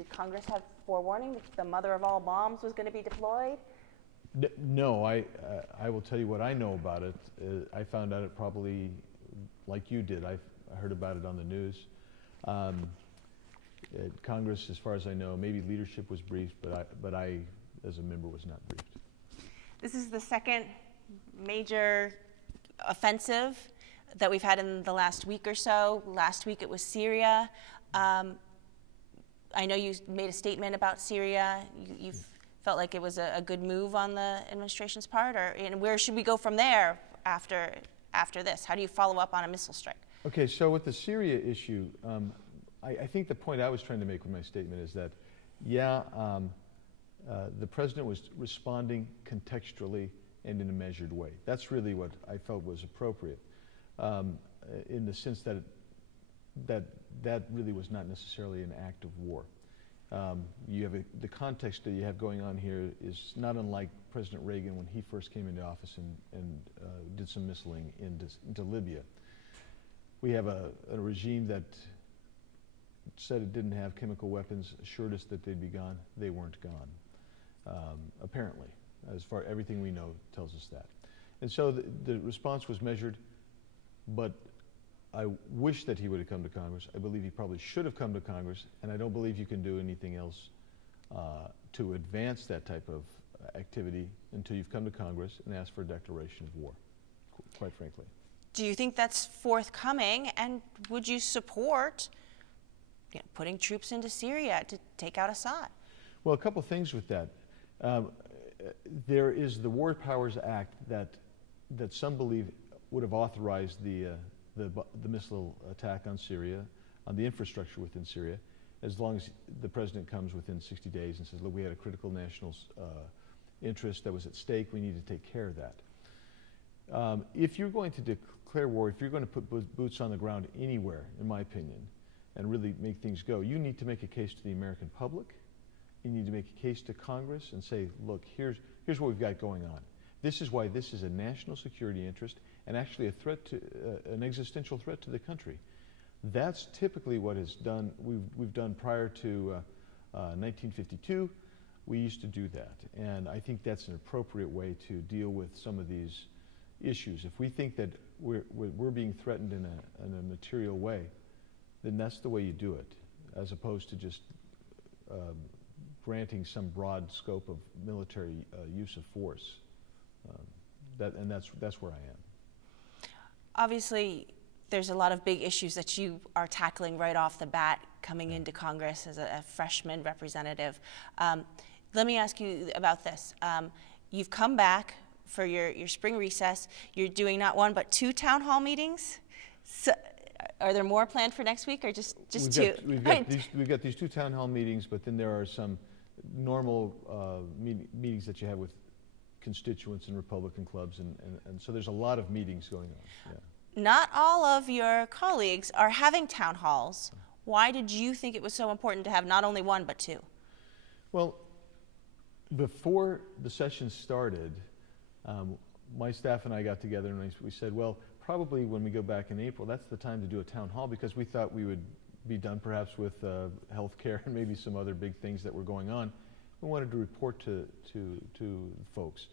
Did Congress have forewarning that the mother of all bombs was going to be deployed? No, I will tell you what I know about it. I found out it probably like you did. I heard about it on the news. Congress, as far as I know, maybe leadership was briefed, but I, as a member, was not briefed. This is the second major offensive that we've had in the last week or so. Last week it was Syria. I know you made a statement about Syria. You felt like it was a good move on the administration's part, and where should we go from there after this? How do you follow up on a missile strike? Okay, so with the Syria issue, I think the point I was trying to make with my statement is that, yeah, the president was responding contextually and in a measured way. That's really what I felt was appropriate, in the sense that that really was not necessarily an act of war. You have the context that you have going on here is not unlike President Reagan when he first came into office and did some missiling into Libya. We have a regime that said it didn't have chemical weapons, assured us that they'd be gone. They weren't gone, apparently. As far everything we know tells us that. And so the response was measured, but I wish that he would have come to Congress. I believe he probably should have come to Congress, and I don't believe you can do anything else to advance that type of activity until you've come to Congress and asked for a declaration of war, quite frankly. Do you think that's forthcoming, and would you support putting troops into Syria to take out Assad? Well, a couple things with that. There is the War Powers Act that some believe would have authorized the missile attack on Syria, on the infrastructure within Syria, as long as the president comes within 60 days and says, look, we had a critical national interest that was at stake, we need to take care of that. If you're going to declare war, if you're going to put boots on the ground anywhere, in my opinion, and really make things go, you need to make a case to the American public. You need to make a case to Congress and say, look, here's what we've got going on. This is why this is a national security interest and actually a threat to an existential threat to the country. That's typically what is done. We've done prior to 1952. We used to do that, and I think that's an appropriate way to deal with some of these issues. If we think that we're being threatened in a material way, then that's the way you do it, as opposed to just granting some broad scope of military use of force. That's where I am. Obviously, there's a lot of big issues that you are tackling right off the bat coming into Congress as a freshman representative. Let me ask you about this. You've come back for your spring recess. You're doing not one but 2 town hall meetings. So, are there more planned for next week, or just two? We've got these 2 town hall meetings, but then there are some normal meetings that you have with constituents and Republican clubs, and so there's a lot of meetings going on. Yeah. Not all of your colleagues are having town halls. Why did you think it was so important to have not only 1 but 2? Well, before the session started, my staff and I got together and we said, well, probably when we go back in April, that's the time to do a town hall, because we thought we would be done perhaps with health care and maybe some other big things that were going on. We wanted to report to folks.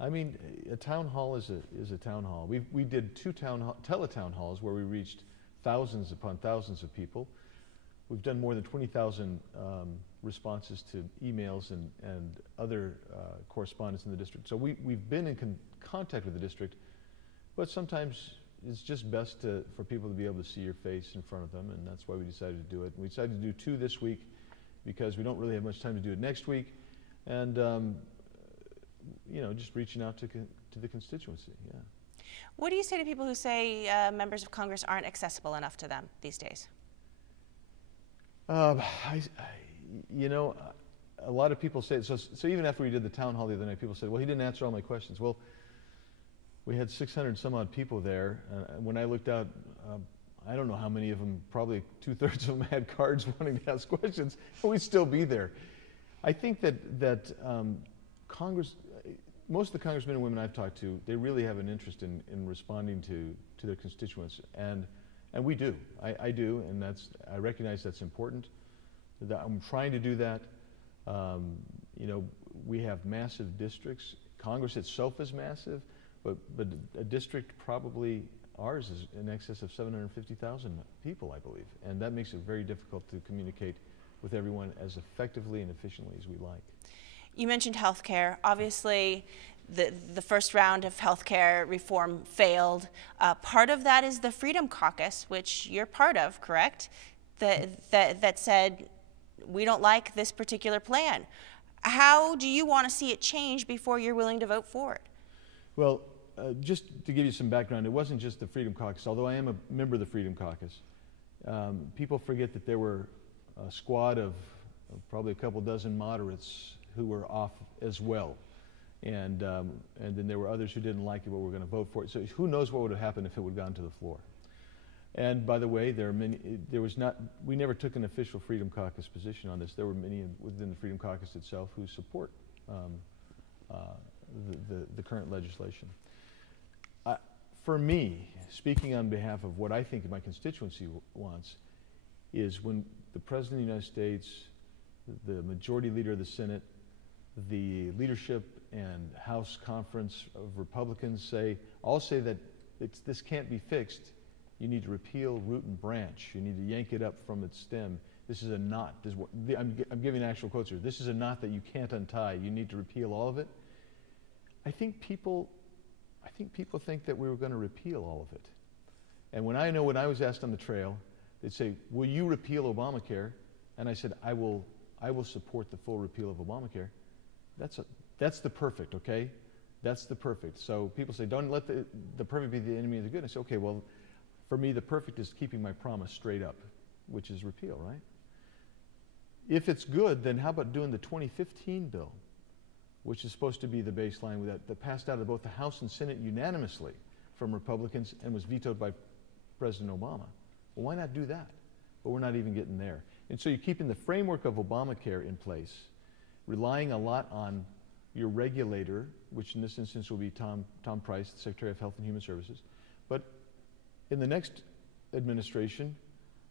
I mean, a town hall is a town hall. We did 2 teletown halls where we reached thousands upon thousands of people. We've done more than 20,000 responses to emails and other correspondence in the district. So we've been in contact with the district, but sometimes it's just best for people to be able to see your face in front of them, and that's why we decided to do it. We decided to do 2 this week because we don't really have much time to do it next week, and just reaching out to the constituency. Yeah. What do you say to people who say members of Congress aren't accessible enough to them these days? A lot of people say, so even after we did the town hall the other night, people said, well, he didn't answer all my questions. Well, we had 600 some odd people there. When I looked out, I don't know how many of them, probably 2/3 of them had cards wanting to ask questions, and we'd still be there. I think that Congress, most of the congressmen and women I've talked to, they really have an interest in responding to their constituents, and we do. I do, and I recognize that's important. I'm trying to do that. You know, we have massive districts. Congress itself is massive, but a district probably ours is in excess of 750,000 people, I believe, and that makes it very difficult to communicate with everyone as effectively and efficiently as we like. You mentioned healthcare. Obviously, the first round of healthcare reform failed. Part of that is the Freedom Caucus, which you're part of, correct? That said, we don't like this particular plan. How do you want to see it change before you're willing to vote for it? Well, just to give you some background, it wasn't just the Freedom Caucus, although I am a member of the Freedom Caucus. People forget that there were a squad of probably a couple dozen moderates who were off as well. And then there were others who didn't like it but were going to vote for it. So who knows what would have happened if it would have gone to the floor. And by the way, we never took an official Freedom Caucus position on this. There were many within the Freedom Caucus itself who support the current legislation. For me, speaking on behalf of what I think my constituency wants, is when the President of the United States, the Majority Leader of the Senate, the leadership and House Conference of Republicans all say that this can't be fixed. You need to repeal root and branch. You need to yank it up from its stem. This is a knot. I'm giving actual quotes here. This is a knot that you can't untie. You need to repeal all of it. I think people think that we were going to repeal all of it. And when I was asked on the trail, they'd say, "Will you repeal Obamacare?" And I said, "I will support the full repeal of Obamacare." That's the perfect, okay? That's the perfect. So people say, "Don't let the perfect be the enemy of the good." I say, okay, well, for me, the perfect is keeping my promise straight up, which is repeal, right? If it's good, then how about doing the 2015 bill, which is supposed to be the baseline that passed out of both the House and Senate unanimously from Republicans and was vetoed by President Obama? Well, why not do that? But we're not even getting there. And so you're keeping the framework of Obamacare in place, relying a lot on your regulator, which in this instance will be Tom Price, the Secretary of Health and Human Services. But in the next administration,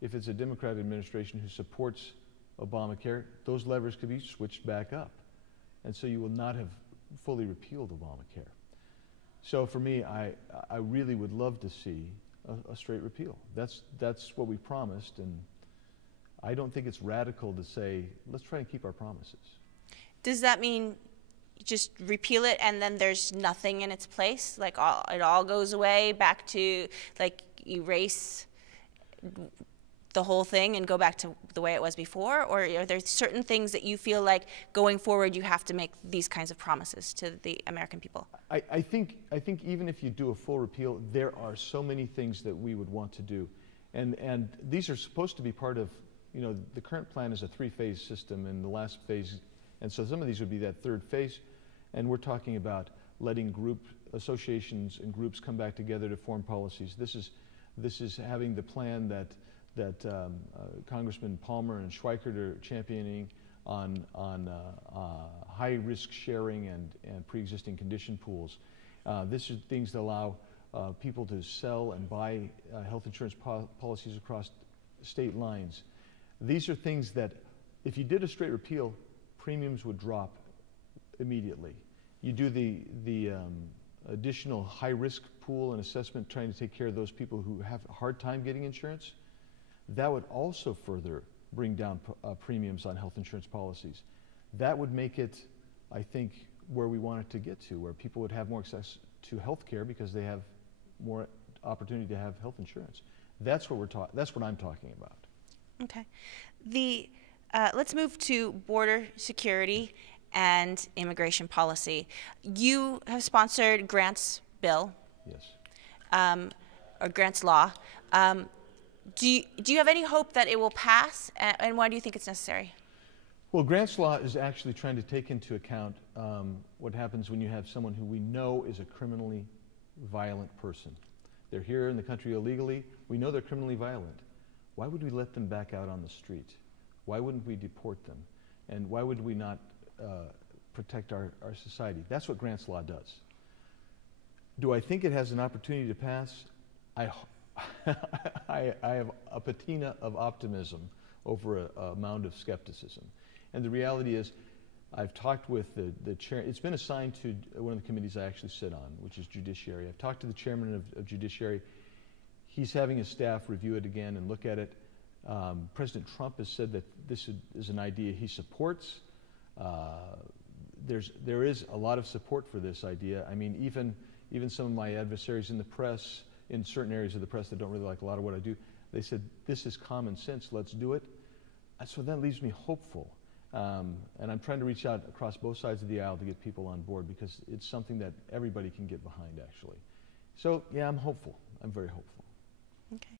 if it's a Democratic administration who supports Obamacare, those levers could be switched back up. And so you will not have fully repealed Obamacare. So for me, I really would love to see a straight repeal. That's what we promised, and I don't think it's radical to say, let's try and keep our promises. Does that mean just repeal it and then there's nothing in its place? Like it all goes away back to, like, erase the whole thing and go back to the way it was before? Or are there certain things that you feel like going forward you have to make these kinds of promises to the American people? I think even if you do a full repeal, there are so many things that we would want to do. And these are supposed to be part of, you know, the current plan is a three-phase system, and the last phase, and so some of these would be that third phase. And we're talking about letting associations and groups come back together to form policies. This is having the plan that Congressman Palmer and Schweikert are championing on high-risk sharing and pre-existing condition pools. This is things that allow people to sell and buy health insurance policies across state lines. These are things that, if you did a straight repeal, premiums would drop immediately. You do the additional high-risk pool and assessment, trying to take care of those people who have a hard time getting insurance. That would also further bring down premiums on health insurance policies. That would make it, I think, where we want it to get to, where people would have more access to health care because they have more opportunity to have health insurance. That's what I'm talking about. Okay. Let's move to border security and immigration policy. You have sponsored Grant's bill. Yes. Or Grant's law. Do you have any hope that it will pass, and why do you think it's necessary? Well, Grant's law is actually trying to take into account what happens when you have someone who we know is a criminally violent person. They're here in the country illegally. We know they're criminally violent. Why would we let them back out on the street? Why wouldn't we deport them? And why would we not protect our society? That's what Grant's law does. Do I think it has an opportunity to pass? I have a patina of optimism over a mound of skepticism. And the reality is, I've talked with the chair. It's been assigned to one of the committees I actually sit on, which is Judiciary. I've talked to the chairman of Judiciary. He's having his staff review it again and look at it. President Trump has said that this is an idea he supports. There is a lot of support for this idea. I mean, even some of my adversaries in the press, in certain areas of the press that don't really like a lot of what I do, they said, this is common sense, let's do it. So that leaves me hopeful. And I'm trying to reach out across both sides of the aisle to get people on board, because it's something that everybody can get behind, actually. So, yeah, I'm hopeful. I'm very hopeful. Okay.